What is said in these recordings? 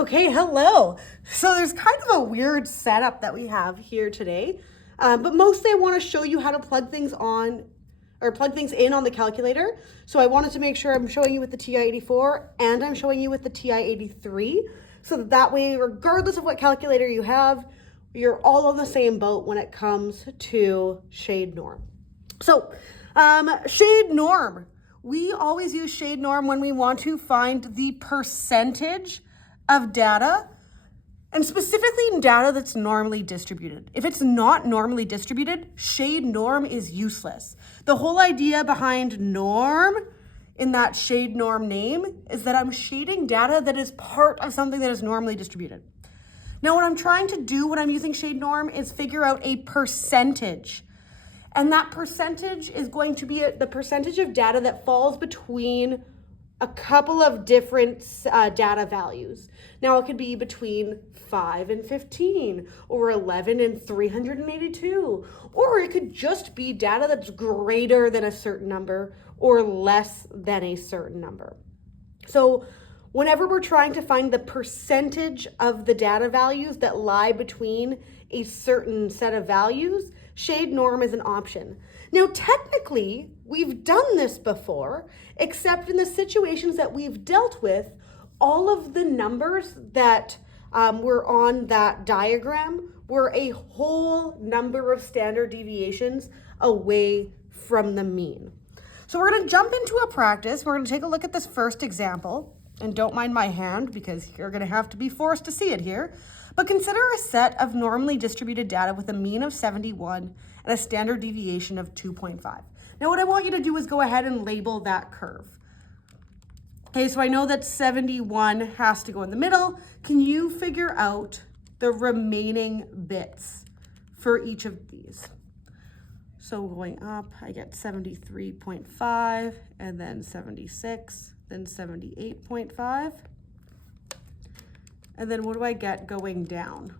Okay, hello. So there's kind of a weird setup that we have here today, but mostly I want to show you how to plug things on or plug things in on the calculator. So I wanted to make sure I'm showing you with the TI-84 and I'm showing you with the TI-83, so that way, regardless of what calculator you have, you're all on the same boat when it comes to ShadeNorm. So ShadeNorm, we always use ShadeNorm when we want to find the percentage of data, and specifically in data that's normally distributed. If it's not normally distributed, ShadeNorm is useless. The whole idea behind norm in that ShadeNorm name is that I'm shading data that is part of something that is normally distributed. Now, what I'm trying to do when I'm using ShadeNorm is figure out a percentage. And that percentage is going to be the percentage of data that falls between a couple of different data values. Now it could be between 5 and 15, or 11 and 382, or it could just be data that's greater than a certain number or less than a certain number. So whenever we're trying to find the percentage of the data values that lie between a certain set of values, ShadeNorm is an option. Now, technically, we've done this before, except in the situations that we've dealt with, all of the numbers that were on that diagram were a whole number of standard deviations away from the mean. So we're going to jump into a practice. We're going to take a look at this first example. And don't mind my hand because you're going to have to be forced to see it here. But consider a set of normally distributed data with a mean of 71 and a standard deviation of 2.5. Now what I want you to do is go ahead and label that curve. Okay, so I know that 71 has to go in the middle. Can you figure out the remaining bits for each of these? So going up, I get 73.5 and then 76, then 78.5. And then what do I get going down?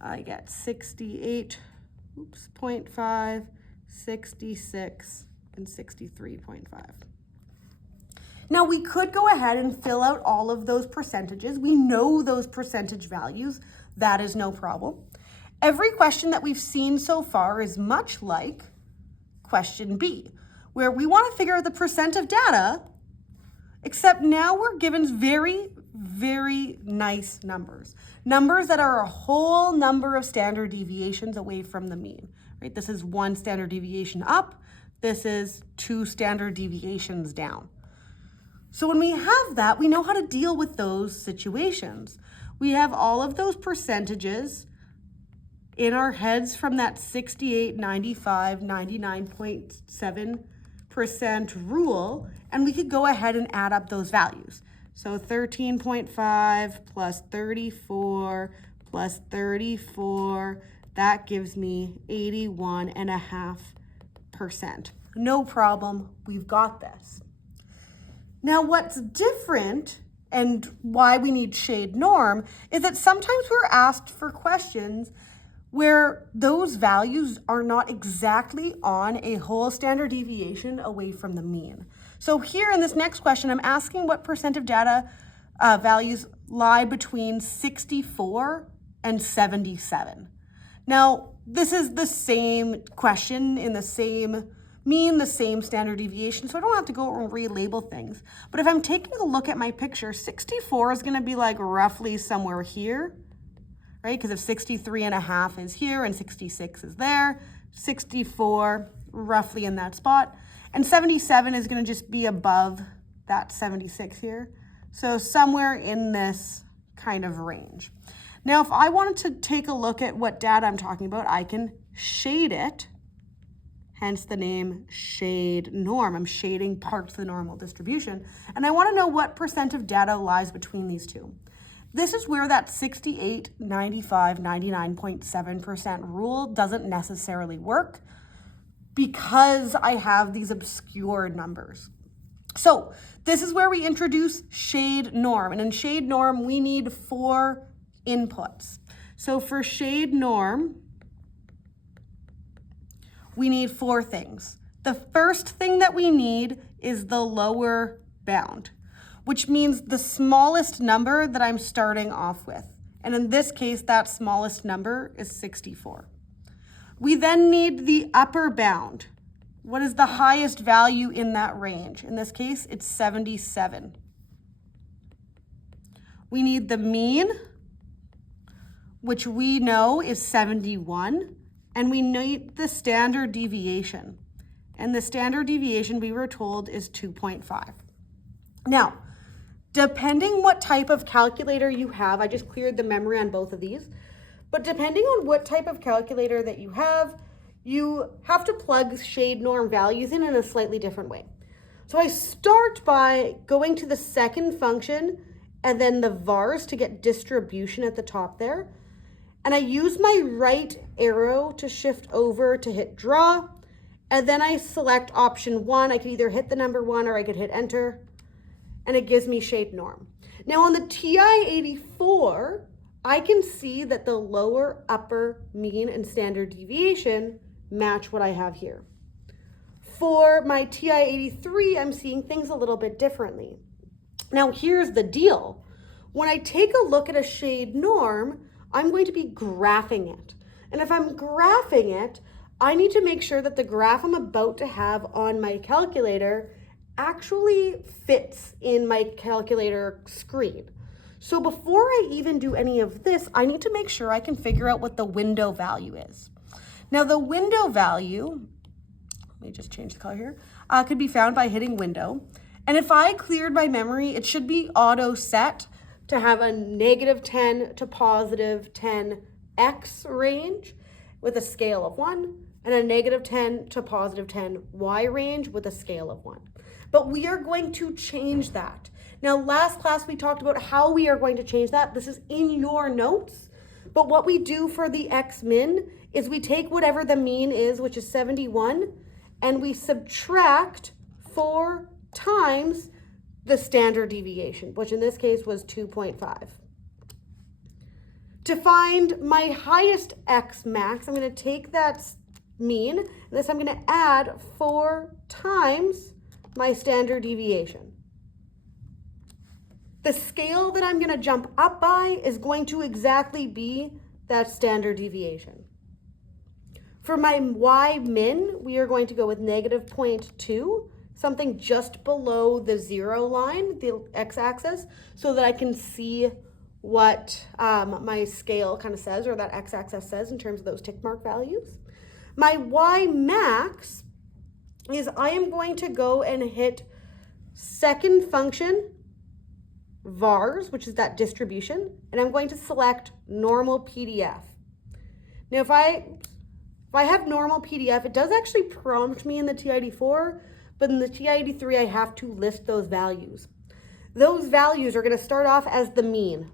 I get 68.5, 66, and 63.5. Now we could go ahead and fill out all of those percentages. We know those percentage values. That is no problem. Every question that we've seen so far is much like question B, where we want to figure out the percent of data, except now we're given very, very nice numbers. Numbers that are a whole number of standard deviations away from the mean, right? This is one standard deviation up. This is 2 standard deviations down. So when we have that, we know how to deal with those situations. We have all of those percentages in our heads from that 68, 95, 99.7% rule, and we could go ahead and add up those values. So 13.5 plus 34 plus 34, that gives me 81.5%. No problem, we've got this. Now what's different and why we need ShadeNorm is that sometimes we're asked for questions where those values are not exactly on a whole standard deviation away from the mean. So here in this next question, I'm asking what percent of data values lie between 64 and 77. Now, this is the same question in the same mean, the same standard deviation, so I don't have to go and relabel things. But if I'm taking a look at my picture, 64 is gonna be like roughly somewhere here, right? Because if 63.5 is here and 66 is there, 64 roughly in that spot. And 77 is going to just be above that 76 here. So somewhere in this kind of range. Now, if I wanted to take a look at what data I'm talking about, I can shade it, hence the name ShadeNorm. I'm shading parts of the normal distribution. And I want to know what percent of data lies between these two. This is where that 68, 95, 99.7% rule doesn't necessarily work because I have these obscure numbers. So this is where we introduce ShadeNorm. And in ShadeNorm, we need 4 inputs. So for ShadeNorm, we need 4 things. The first thing that we need is the lower bound. which means the smallest number that I'm starting off with. And in this case, that smallest number is 64. We then need the upper bound. What is the highest value in that range? In this case, it's 77. We need the mean, which we know is 71, and we need the standard deviation. And the standard deviation, we were told, is 2.5. Now, depending what type of calculator you have, I just cleared the memory on both of these, but depending on what type of calculator that you have to plug ShadeNorm values in a slightly different way. So I start by going to the second function and then the vars to get distribution at the top there. And I use my right arrow to shift over to hit draw. And then I select option 1. I could either hit the number 1 or I could hit enter. And it gives me ShadeNorm. Now on the TI-84, I can see that the lower, upper, mean, and standard deviation match what I have here. For my TI-83, I'm seeing things a little bit differently. Now here's the deal. When I take a look at a ShadeNorm, I'm going to be graphing it. And if I'm graphing it, I need to make sure that the graph I'm about to have on my calculator actually fits in my calculator screen. So before I even do any of this, I need to make sure I can figure out what the window value is. Now the window value, let me just change the color here, could be found by hitting window. And if I cleared my memory, it should be auto set to have a -10 to +10x range with a scale of 1, and a -10 to +10y range with a scale of 1. But we are going to change that. Now, last class we talked about how we are going to change that. This is in your notes. But what we do for the x min is we take whatever the mean is, which is 71, and we subtract 4 times the standard deviation, which in this case was 2.5. To find my highest x max, I'm going to take that mean, and this I'm going to add 4 times my standard deviation. The scale that I'm going to jump up by is going to exactly be that standard deviation. For my y min, we are going to go with -0.2, something just below the 0 line, the x-axis, so that I can see what my scale kind of says, or that x-axis says in terms of those tick mark values. My y max is I am going to go and hit second function, vars, which is that distribution, and I'm going to select normal PDF. Now if I have normal PDF, it does actually prompt me in the TI-84, but in the TI-83 I have to list those values. Those values are going to start off as the mean.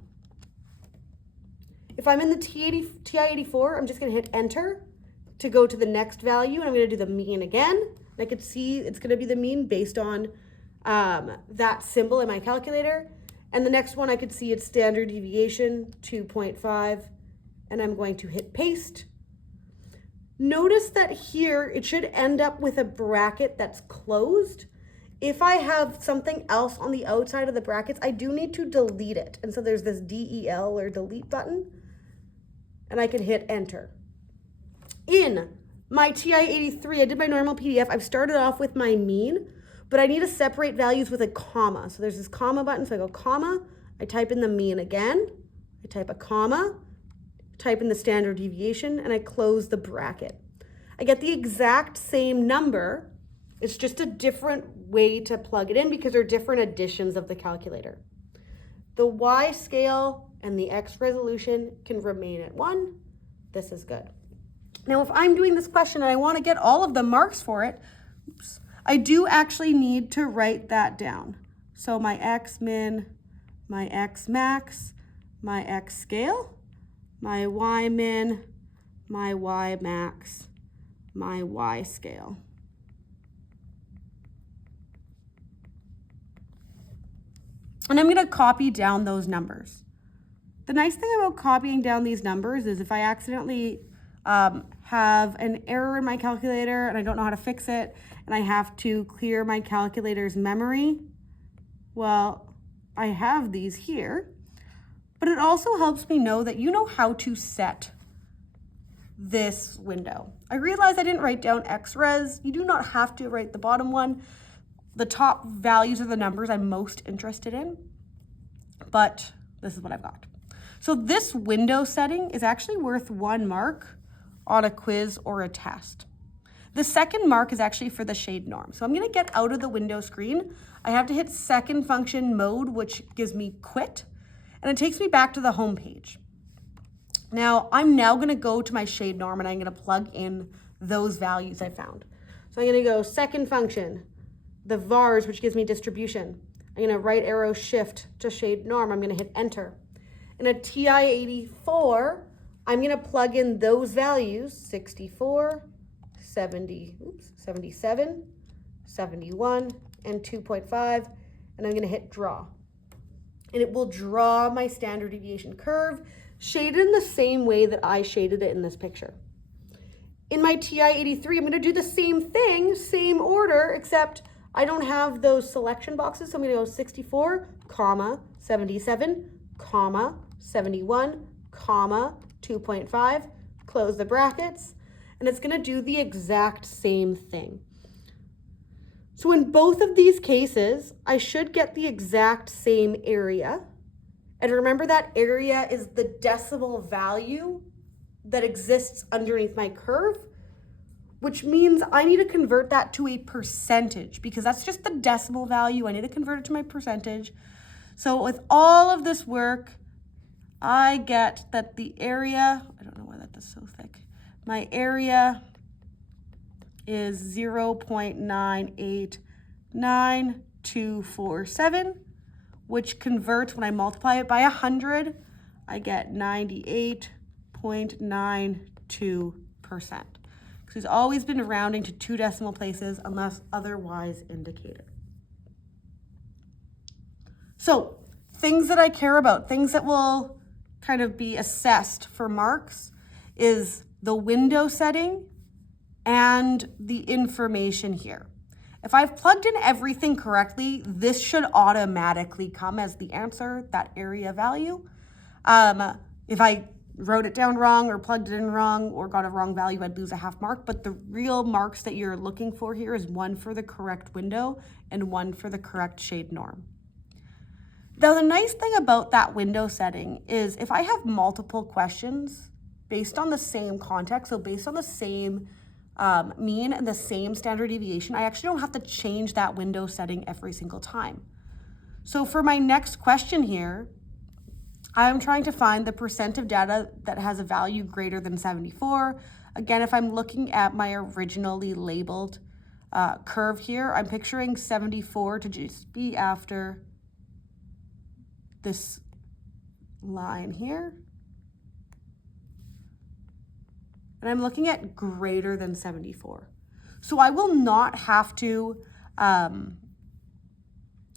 If I'm in the TI-84, I'm just going to hit enter to go to the next value, and I'm going to do the mean again. And I could see it's going to be the mean based on that symbol in my calculator. And the next one I could see it's standard deviation 2.5, and I'm going to hit paste. Notice that here it should end up with a bracket that's closed. If I have something else on the outside of the brackets, I do need to delete it. And so there's this DEL or delete button, and I can hit enter. In my TI-83, I did my normal PDF. I've started off with my mean, but I need to separate values with a comma. So there's this comma button, so I go comma, I type in the mean again, I type a comma, type in the standard deviation, and I close the bracket. I get the exact same number. It's just a different way to plug it in because they're different additions of the calculator. The Y scale and the X resolution can remain at 1. This is good. Now, if I'm doing this question and I want to get all of the marks for it, I do actually need to write that down. So my X min, my X max, my X scale, my Y min, my Y max, my Y scale. And I'm going to copy down those numbers. The nice thing about copying down these numbers is if I accidentally have an error in my calculator and I don't know how to fix it and I have to clear my calculator's memory, well, I have these here, but it also helps me know that you know how to set this window. I realize I didn't write down XRes. You do not have to write the bottom one. The top values are the numbers I'm most interested in, but this is what I've got. So this window setting is actually worth 1 mark on a quiz or a test. The second mark is actually for the ShadeNorm. So I'm gonna get out of the window screen. I have to hit second function mode, which gives me quit, and it takes me back to the home page. Now, I'm now gonna go to my ShadeNorm and I'm gonna plug in those values I found. So I'm gonna go second function, the vars, which gives me distribution. I'm gonna right arrow shift to ShadeNorm. I'm gonna hit enter. In a TI-84, I'm gonna plug in those values, 64, 70, 77, 71, and 2.5, and I'm gonna hit draw. And it will draw my standard deviation curve, shaded in the same way that I shaded it in this picture. In my TI-83, I'm gonna do the same thing, same order, except I don't have those selection boxes, so I'm gonna go 64, comma, 77, comma, 71, comma, 2.5, close the brackets, and it's gonna do the exact same thing. So in both of these cases, I should get the exact same area. And remember that area is the decimal value that exists underneath my curve, which means I need to convert that to a percentage because that's just the decimal value. I need to convert it to my percentage. So with all of this work, I get that the area, I don't know why that is so thick. My area is 0.989247, which converts, when I multiply it by 100, I get 98.92%. Because he's always been rounding to 2 decimal places unless otherwise indicated. So things that I care about, things that will kind of be assessed for marks is the window setting and the information here. If I've plugged in everything correctly, this should automatically come as the answer, that area value. If I wrote it down wrong or plugged it in wrong or got a wrong value, I'd lose a half mark. But the real marks that you're looking for here is 1 for the correct window and 1 for the correct shade norm. Now, the nice thing about that window setting is if I have multiple questions based on the same context, so based on the same mean and the same standard deviation, I actually don't have to change that window setting every single time. So for my next question here, I'm trying to find the percent of data that has a value greater than 74. Again, if I'm looking at my originally labeled curve here, I'm picturing 74 to just be after this line here. And I'm looking at greater than 74. So I will not have to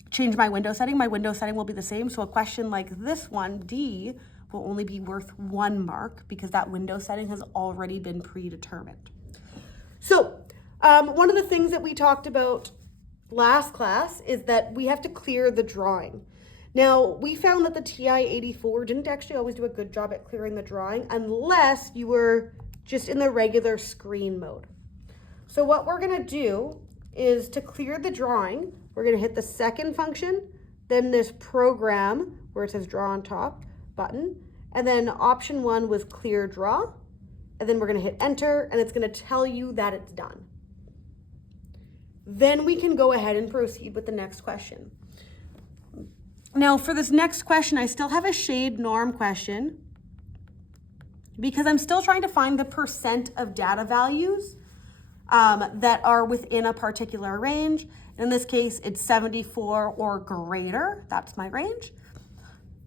change my window setting. My window setting will be the same. So a question like this one, D, will only be worth 1 mark because that window setting has already been predetermined. So one of the things that we talked about last class is that we have to clear the drawing. Now, we found that the TI-84 didn't actually always do a good job at clearing the drawing unless you were just in the regular screen mode. So what we're gonna do is to clear the drawing, we're gonna hit the second function, then this program where it says draw on top button, and then option 1 was clear draw, and then we're gonna hit enter, and it's gonna tell you that it's done. Then we can go ahead and proceed with the next question. Now for this next question, I still have a shade norm question because I'm still trying to find the percent of data values that are within a particular range. In this case, it's 74 or greater. That's my range.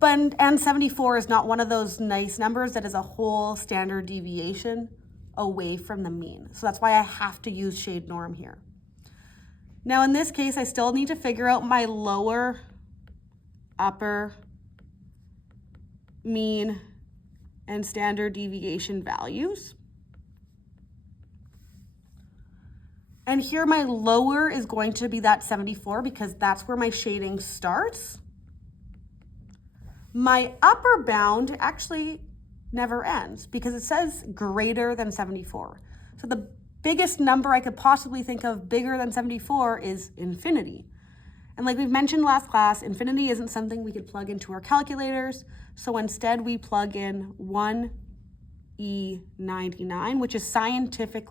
And 74 is not one of those nice numbers that is a whole standard deviation away from the mean. So that's why I have to use shade norm here. Now in this case, I still need to figure out my lower, upper, mean, and standard deviation values. And here my lower is going to be that 74 because that's where my shading starts. My upper bound actually never ends because it says greater than 74. So the biggest number I could possibly think of bigger than 74 is infinity. And like we've mentioned last class, infinity isn't something we could plug into our calculators. So instead we plug in 1e99, which is scientific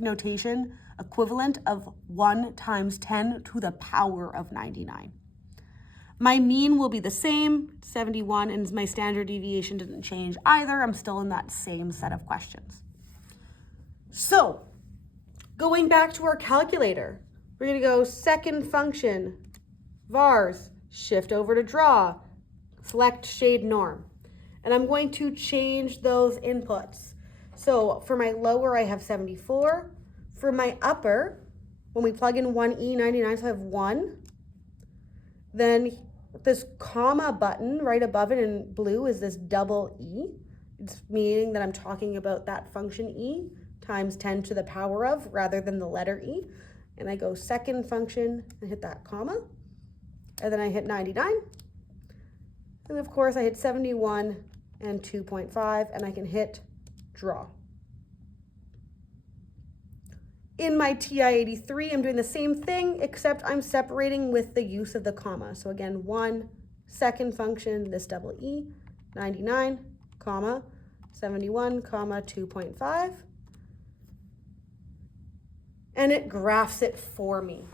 notation equivalent of 1 times 10 to the power of 99. My mean will be the same, 71, and my standard deviation didn't change either. I'm still in that same set of questions. So, going back to our calculator, we're gonna go second function, vars, shift over to draw, select ShadeNorm. And I'm going to change those inputs. So for my lower, I have 74. For my upper, when we plug in 1e99, so I have 1. Then this comma button right above it in blue is this double E. It's meaning that I'm talking about that function E times 10 to the power of rather than the letter E. And I go second function and hit that comma. And then I hit 99. And of course I hit 71 and 2.5 and I can hit draw. In my TI-83, I'm doing the same thing, except I'm separating with the use of the comma. So again, 1, second function, this double E, 99, comma, 71, comma, 2.5. And it graphs it for me.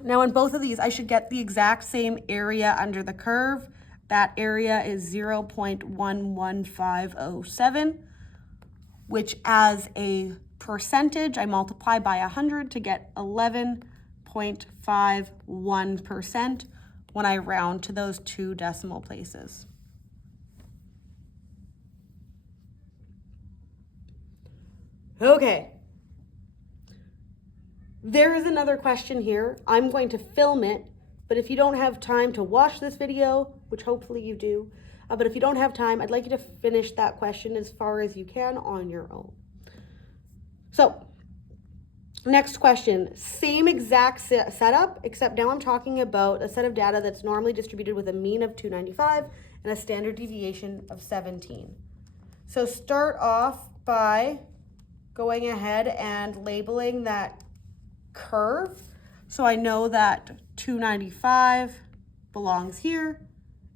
Now in both of these, I should get the exact same area under the curve. That area is 0.11507, which as a percentage, I multiply by 100 to get 11.51% when I round to those 2 decimal places. Okay. There is another question here. I'm going to film it, but if you don't have time to watch this video, which hopefully you do, but if you don't have time, I'd like you to finish that question as far as you can on your own. So, next question, same exact setup, except now I'm talking about a set of data that's normally distributed with a mean of 295 and a standard deviation of 17. So start off by going ahead and labeling that curve. So I know that 295 belongs here,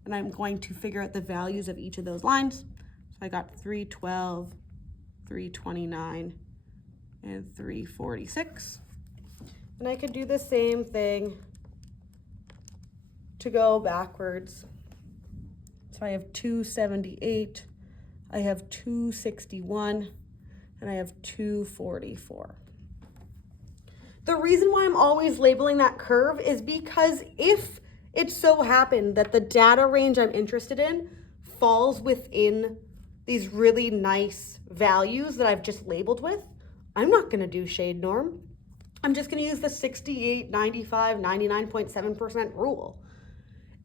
and I'm going to figure out the values of each of those lines. So I got 312, 329, and 346. And I could do the same thing to go backwards. So I have 278, I have 261, and I have 244. The reason why I'm always labeling that curve is because if it so happened that the data range I'm interested in falls within these really nice values that I've just labeled with, I'm not going to do ShadeNorm. I'm just going to use the 68, 95, 99.7% rule.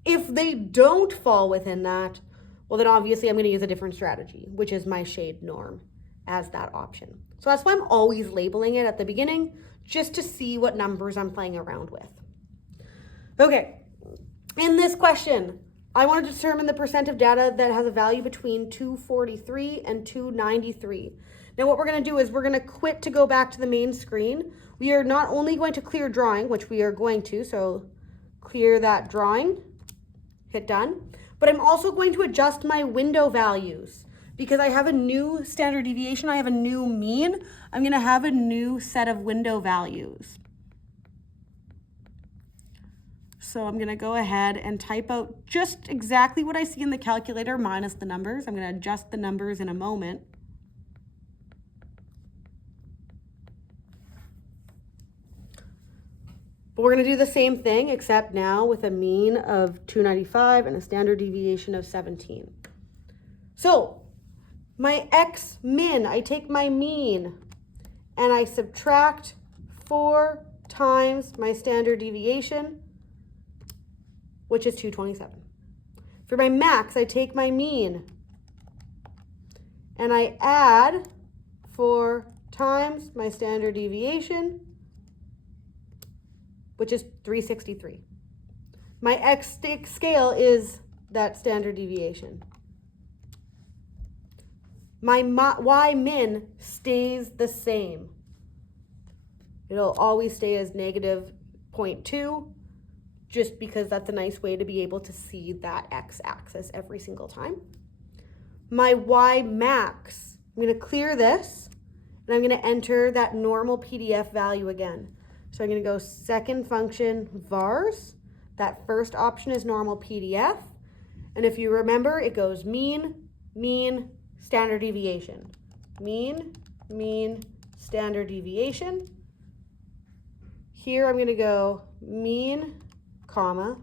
If they don't fall within that, well, then obviously I'm going to use a different strategy, which is my ShadeNorm as that option. So that's why I'm always labeling it at the beginning, just to see what numbers I'm playing around with. Okay, in this question, I want to determine the percent of data that has a value between 243 and 293. Now what we're going to do is we're going to quit to go back to the main screen. We are not only going to clear drawing, which we are going to, so clear that drawing, hit done, but I'm also going to adjust my window values because I have a new standard deviation, I have a new mean, I'm going to have a new set of window values. So I'm going to go ahead and type out just exactly what I see in the calculator minus the numbers. I'm going to adjust the numbers in a moment. But we're going to do the same thing, except now with a mean of 295 and a standard deviation of 17. So my X min, I take my mean and I subtract 4 times my standard deviation, which is 227. For my max, I take my mean and I add 4 times my standard deviation, which is 363. My X scale is that standard deviation. My Y min stays the same. It'll always stay as negative 0.2, just because that's a nice way to be able to see that X axis every single time. My Y max, I'm gonna clear this, and I'm gonna enter that normal PDF value again. So I'm gonna go second function vars. That first option is normal PDF. And if you remember, it goes mean, mean, standard deviation. Mean, mean, standard deviation. Here I'm gonna go mean, comma,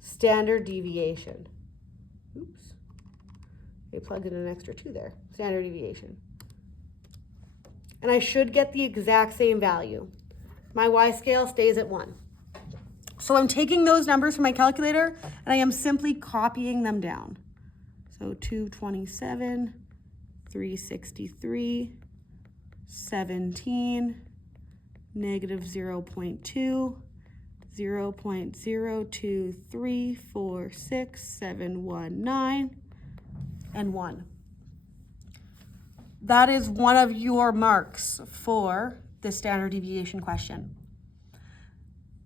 standard deviation. Oops. I plugged in an extra 2 there. Standard deviation. And I should get the exact same value. My Y scale stays at 1. So I'm taking those numbers from my calculator and I am simply copying them down. So 227, 363, 17, negative 0.2, 0.02346719, and 1. That is one of your marks for the standard deviation question.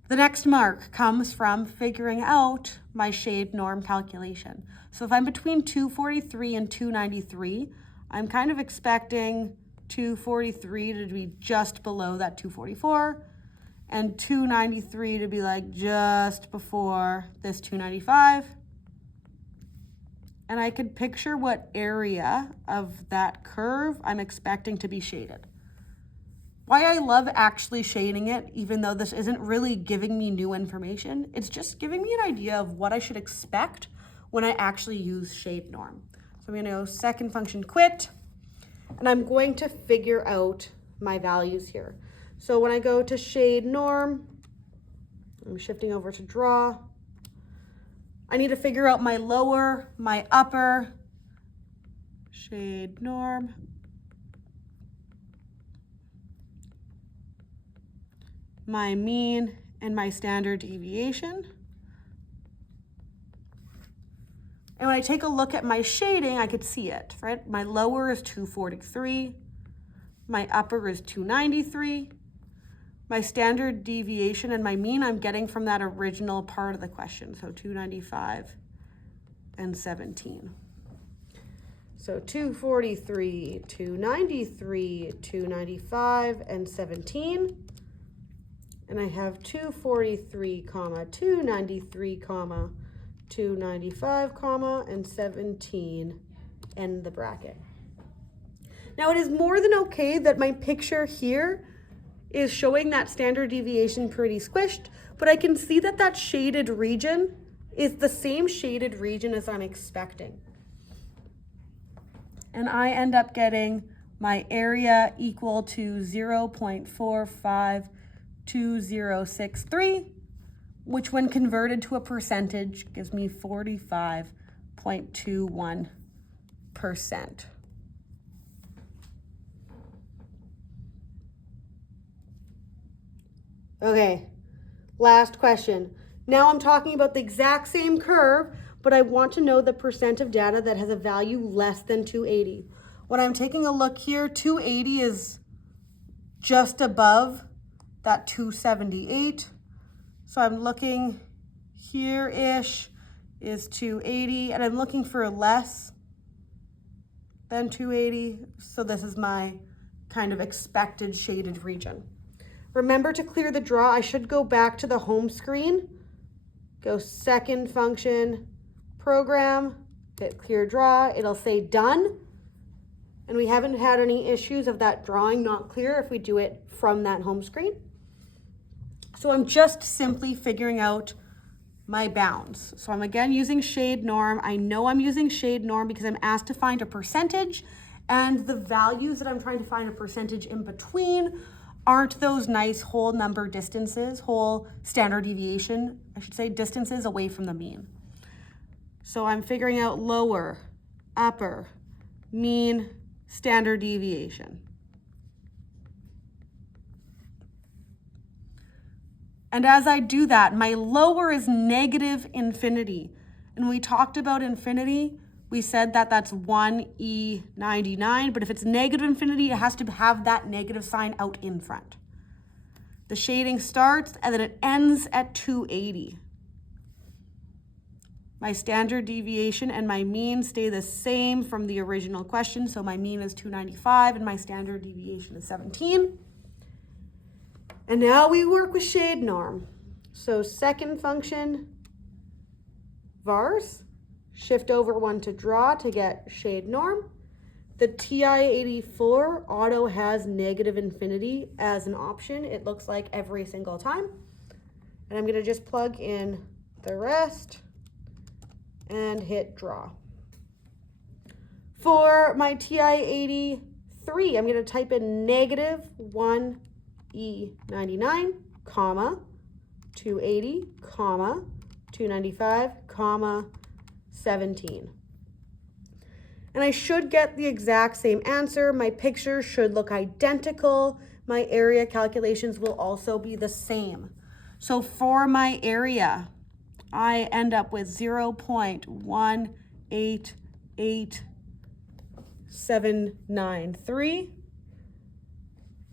The next mark comes from figuring out my ShadeNorm calculation. So if I'm between 243 and 293, I'm kind of expecting 243 to be just below that 244 and 293 to be like just before this 295. And I could picture what area of that curve I'm expecting to be shaded. Why I love actually shading it, even though this isn't really giving me new information, it's just giving me an idea of what I should expect when I actually use ShadeNorm. So I'm gonna go second function quit, and I'm going to figure out my values here. So when I go to ShadeNorm, I'm shifting over to draw. I need to figure out my lower, my upper, ShadeNorm, my mean, and my standard deviation. And when I take a look at my shading, I could see it, right? My lower is 243, my upper is 293, my standard deviation and my mean I'm getting from that original part of the question, so 295 and 17. So 243, 293, 295, and 17. And I have 243, 293, 295, and 17 in the bracket. Now it is more than okay that my picture here is showing that standard deviation pretty squished, but I can see that that shaded region is the same shaded region as I'm expecting. And I end up getting my area equal to 0.452063, which when converted to a percentage gives me 45.21%. Okay, last question. Now I'm talking about the exact same curve, but I want to know the percent of data that has a value less than 280. When I'm taking a look here, 280 is just above that 278. So I'm looking here-ish is 280, and I'm looking for less than 280. So this is my kind of expected shaded region. Remember to clear the draw. I should go back to the home screen, go second function, program, hit clear draw. It'll say done. And we haven't had any issues of that drawing not clear if we do it from that home screen. So I'm just simply figuring out my bounds. So I'm again using ShadeNorm. I know I'm using ShadeNorm because I'm asked to find a percentage, and the values that I'm trying to find a percentage in between aren't those nice whole number distances, whole standard deviation, I should say, distances away from the mean. So I'm figuring out lower, upper, mean, standard deviation. And as I do that, my lower is negative infinity. And we talked about infinity. We said that that's 1E99, but if it's negative infinity, it has to have that negative sign out in front. The shading starts and then it ends at 280. My standard deviation and my mean stay the same from the original question. So my mean is 295 and my standard deviation is 17. And now we work with ShadeNorm. So second function, vars, shift over one to draw to get ShadeNorm. The TI-84 auto has negative infinity as an option. It looks like every single time. And I'm gonna just plug in the rest and hit draw. For my TI-83, I'm gonna type in negative 1E99, comma, 280, comma, 295, comma, 17. And I should get the exact same answer. My pictures should look identical. My area calculations will also be the same. So for my area, I end up with 0.188793.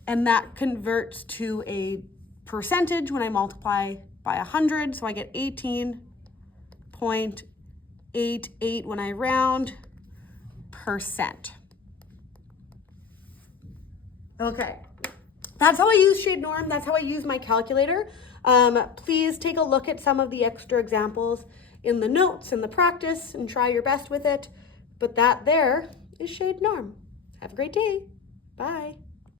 And that converts to a percentage when I multiply by 100. So I get 18.88 when I round percent. Okay, that's how I use ShadeNorm. That's how I use my calculator. Please take a look at some of the extra examples in the notes and the practice and try your best with it. But that there is ShadeNorm. Have a great day. Bye.